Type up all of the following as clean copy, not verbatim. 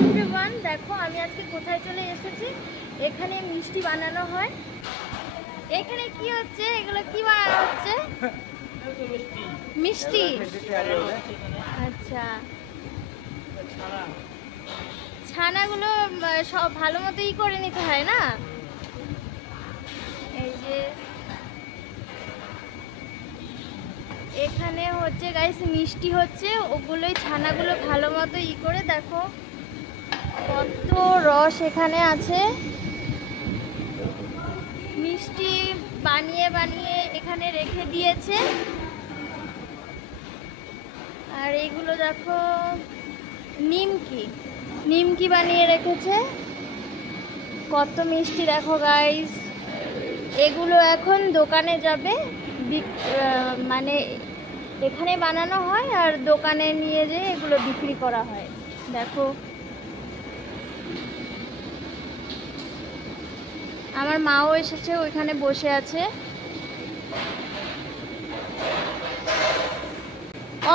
Everyone, দেখো আমি আজকে কোথায় চলে এসেছি। এখানে মিষ্টি বানানো হয়। এখানে কি হচ্ছে? এগুলো কি বানানো হচ্ছে? মিষ্টি। আচ্ছা, ছানাগুলো সব ভালো মতো করে নিতে হয় না? এই যে এখানে হচ্ছে গাইস মিষ্টি হচ্ছে, ওগুলোই ছানাগুলো ভালো মতো করে দেখো কত রস এখানে আছে। মিষ্টি বানিয়ে বানিয়ে এখানে রেখে দিয়েছে। আর এগুলো দেখো নিমকি, নিমকি বানিয়ে রেখেছে। কত মিষ্টি দেখো গাইস। এগুলো এখন দোকানে যাবে, মানে এখানে বানানো হয় আর দোকানে নিয়ে যেয়ে এগুলো বিক্রি করা হয়। দেখো আমার মাও এসেছে, ওইখানে বসে আছে।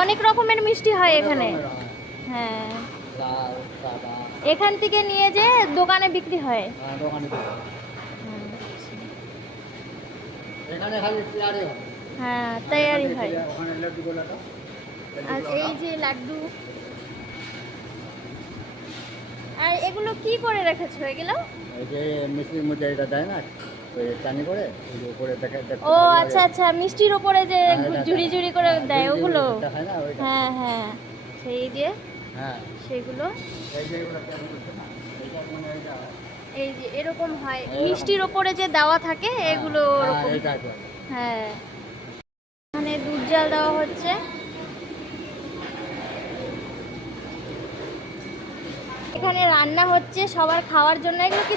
অনেক রকমের মিষ্টি হয় এখানে। হ্যাঁ, এখান থেকে নিয়ে যে দোকানে বিক্রি হয়। হ্যাঁ, তৈরি হয়। আর এই যে লাড্ডু। আর এগুলো কি করে রেখেছো এগুলো? এই যে মিষ্টির মধ্যে এটা দেয় না, ওই চানি করে ওই যে উপরে দেখে। ও আচ্ছা আচ্ছা, মিষ্টির উপরে যে ঝুড়ি ঝুড়ি করে দেয় ওগুলো। হ্যাঁ হ্যাঁ, সেই যে হ্যাঁ সেগুলো। এই যে এগুলো কেমন হচ্ছে না, এইটা মানে এইটা এই যে এরকম হয়, মিষ্টির উপরে যে দেওয়া থাকে এগুলো ওরকম। হ্যাঁ, এখানে দুধ জাল দেওয়া হচ্ছে। এখানে রান্না হচ্ছে সবার খাওয়ার জন্য। এগুলো কি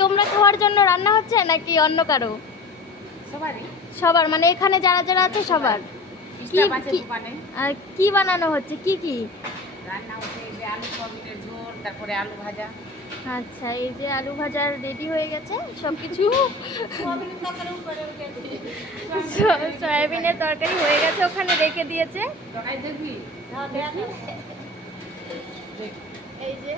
তোমরা খাওয়ার জন্য রান্না হচ্ছে নাকি অন্য কারো? সবার, মানে এখানে যারা যারা আছে সবার। আর কি বানানো হচ্ছে? কি কি রান্না হচ্ছে? এই যে আলু সয়াবিনের ঝোল, তারপরে আলু ভাজা। আচ্ছা, এই যে আলু ভাজা রেডি হয়ে গেছে সব কিছু। সয়াবিনের তরকারি হয়ে গেছে, ওখানে রেখে দিয়েছে। দেখবি? এই যে